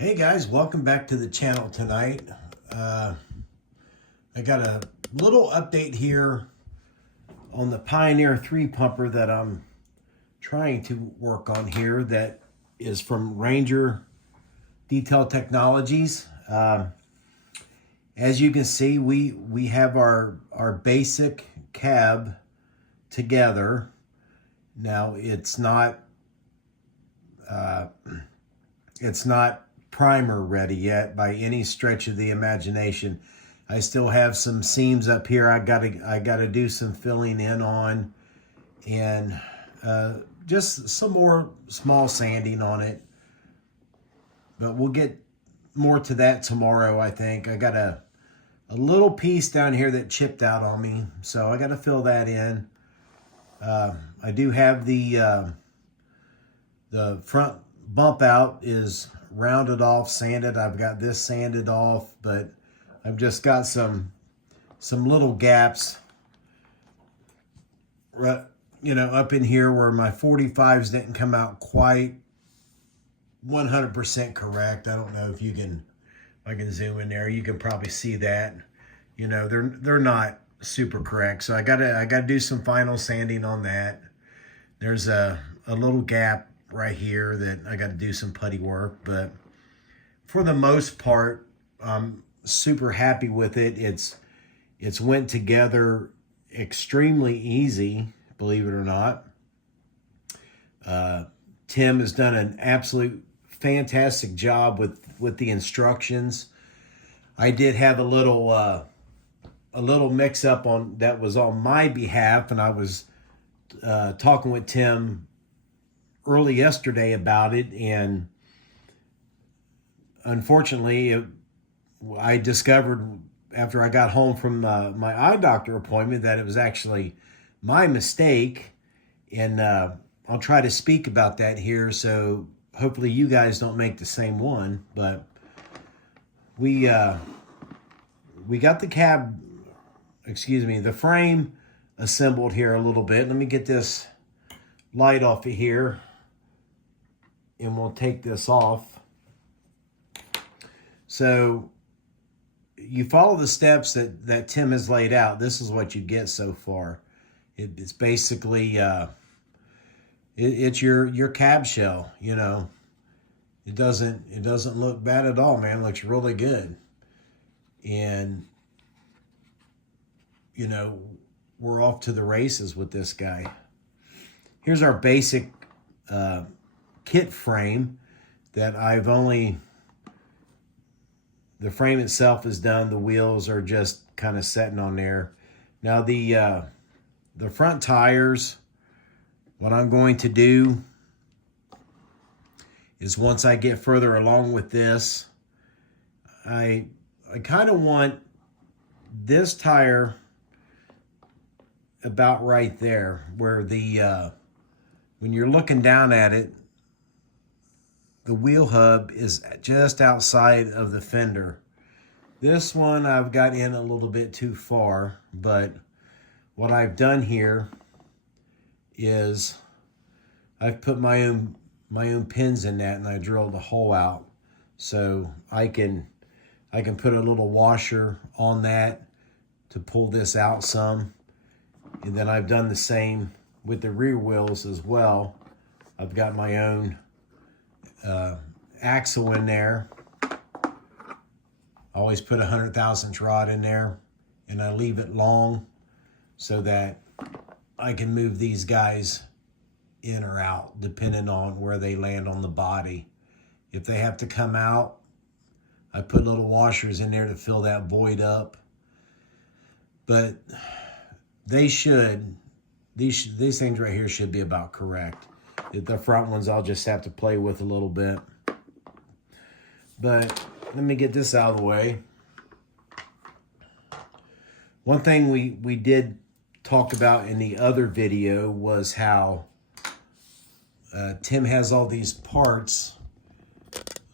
Hey guys, welcome back to the channel tonight. I got a little update here on the Pioneer 3 pumper that I'm trying to work on here that is from Ranger Detail Technologies. As you can see, we have our basic cab together. Now it's not primer ready yet by any stretch of the imagination. I still have some seams up here I gotta do some filling in on, and just some more small sanding on it. But we'll get more to that tomorrow, I think. I got a little piece down here that chipped out on me, so I gotta fill that in. I do have the front bump out is rounded off, sanded. I've got this sanded off, but I've just got some little gaps, up in here where my 45s didn't come out quite 100% correct. I don't know if I can zoom in there. You can probably see that. They're not super correct. So I gotta do some final sanding on that. There's a little gap right here that I got to do some putty work, but for the most part, I'm super happy with it. It's went together extremely easy, believe it or not. Tim has done an absolute fantastic job with the instructions. I did have a little mix up on that was on my behalf, and I was talking with Tim early yesterday about it, and unfortunately I discovered after I got home from my eye doctor appointment that it was actually my mistake, and I'll try to speak about that here, so hopefully you guys don't make the same one. But we got the frame assembled here a little bit. Let me get this light off of here, and we'll take this off. So you follow the steps that Tim has laid out. This is what you get so far. It's basically it's your cab shell. It doesn't look bad at all, man. It looks really good, and we're off to the races with this guy. Here's our basic kit frame that the frame itself is done. The wheels are just kind of setting on there. Now the front tires, what I'm going to do is once I get further along with this, I kind of want this tire about right there where when you're looking down at it, the wheel hub is just outside of the fender. This one I've got in a little bit too far, but what I've done here is I've put my own pins in that, and I drilled a hole out so I can put a little washer on that to pull this out some. And then I've done the same with the rear wheels as well. I've got my own axle in there. I always put a 100,000th rod in there, and I leave it long so that I can move these guys in or out depending on where they land on the body. If they have to come out, I put little washers in there to fill that void up. But these things right here should be about correct. The front ones I'll just have to play with a little bit. But let me get this out of the way. One thing we did talk about in the other video was how Tim has all these parts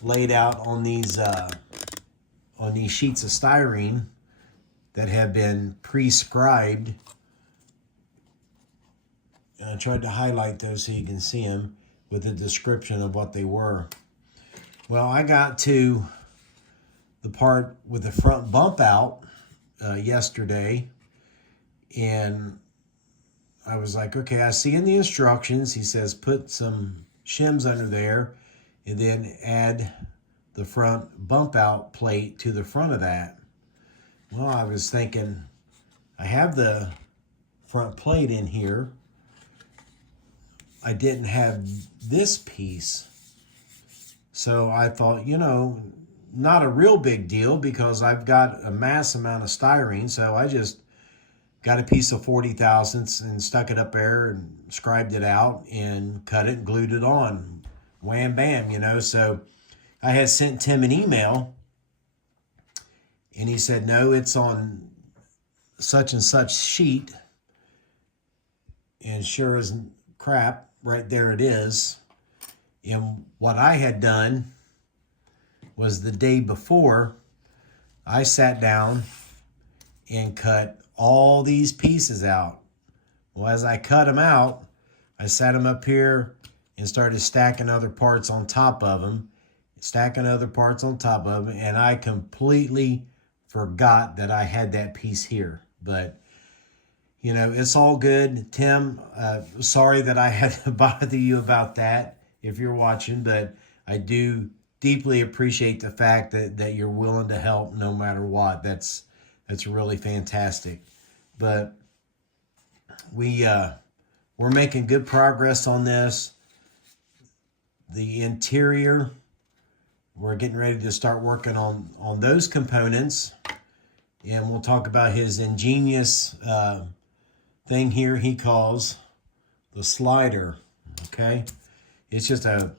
laid out on these sheets of styrene that have been pre-scribed. And I tried to highlight those so you can see them with a description of what they were. Well, I got to the part with the front bump out yesterday, and I was like, okay, I see in the instructions, he says put some shims under there and then add the front bump out plate to the front of that. Well, I was thinking, I have the front plate in here. I didn't have this piece. So I thought, not a real big deal because I've got a mass amount of styrene. So I just got a piece of 40 thousandths and stuck it up there and scribed it out and cut it and glued it on. Wham, bam, So I had sent Tim an email and he said, no, it's on such and such sheet. And sure as crap, right there it is. And what I had done was the day before, I sat down and cut all these pieces out. Well, as I cut them out, I sat them up here and started stacking other parts on top of them, and I completely forgot that I had that piece here. But, it's all good. Tim, sorry that I had to bother you about that if you're watching, but I do deeply appreciate the fact that you're willing to help no matter what. That's really fantastic. But we're making good progress on this. The interior, we're getting ready to start working on those components, and we'll talk about his ingenious thing here he calls the slider. Okay, it's just I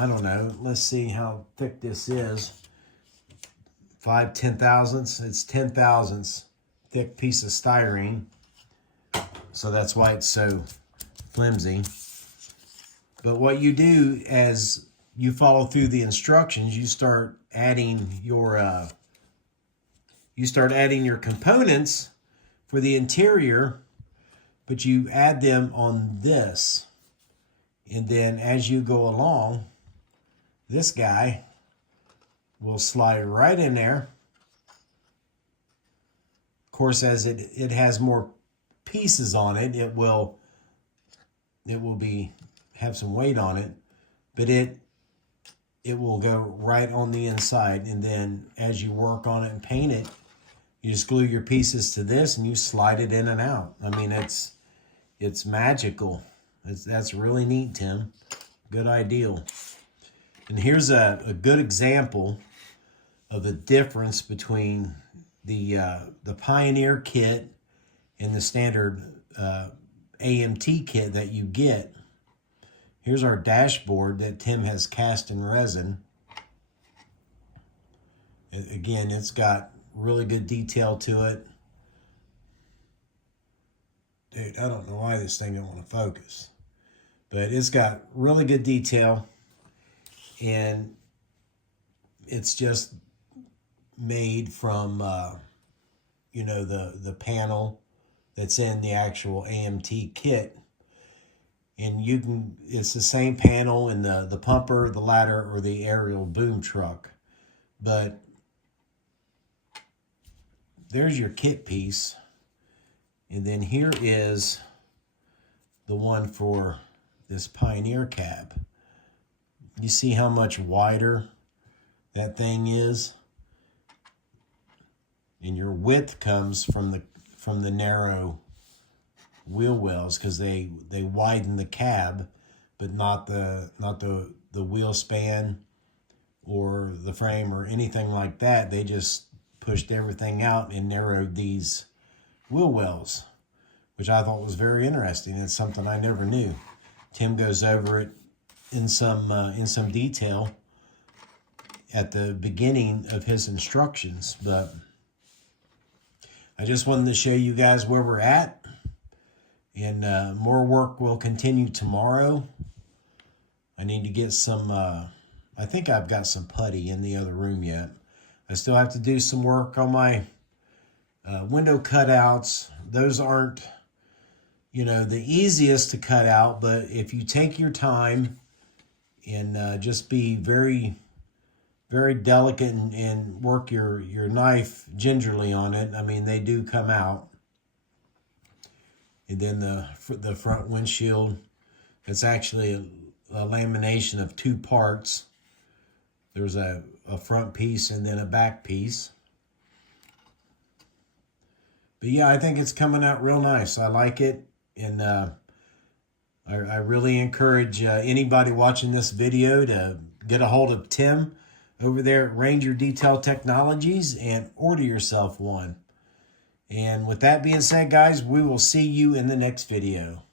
don't know, let's see how thick this is. 5/10 thousandths. It's 10 thousandths thick piece of styrene, so that's why it's so flimsy. But what you do as you follow through the instructions, you start adding your components for the interior, but you add them on this, and then as you go along, this guy will slide right in there. Of course, as it has more pieces on it, it will have some weight on it, but it will go right on the inside. And then as you work on it and paint it, you just glue your pieces to this and you slide it in and out. I mean, it's magical. That's really neat, Tim. Good idea. And here's a good example of the difference between the Pioneer kit and the standard AMT kit that you get. Here's our dashboard that Tim has cast in resin. Again, it's got really good detail to it. Dude, I don't know why this thing don't want to focus, but it's got really good detail, and it's just made from the panel that's in the actual AMT kit. And it's the same panel in the pumper, the ladder, or the aerial boom truck. But there's your kit piece. And then here is the one for this Pioneer cab. You see how much wider that thing is? And your width comes from the narrow wheel wells, because they widen the cab, but not the wheel span or the frame or anything like that. They just pushed everything out and narrowed these wheel wells, which I thought was very interesting. It's something I never knew. Tim goes over it in some detail at the beginning of his instructions, but I just wanted to show you guys where we're at. And more work will continue tomorrow. I need to get some, I think I've got some putty in the other room yet. I still have to do some work on my window cutouts. Those aren't, the easiest to cut out, but if you take your time and just be very very delicate, and work your knife gingerly on it. I mean, they do come out. And then the front windshield, it's actually a lamination of two parts. There's a front piece and then a back piece. But yeah, I think it's coming out real nice. I like it. And I really encourage anybody watching this video to get a hold of Tim over there at Ranger Detail Technologies and order yourself one. And with that being said, guys, we will see you in the next video.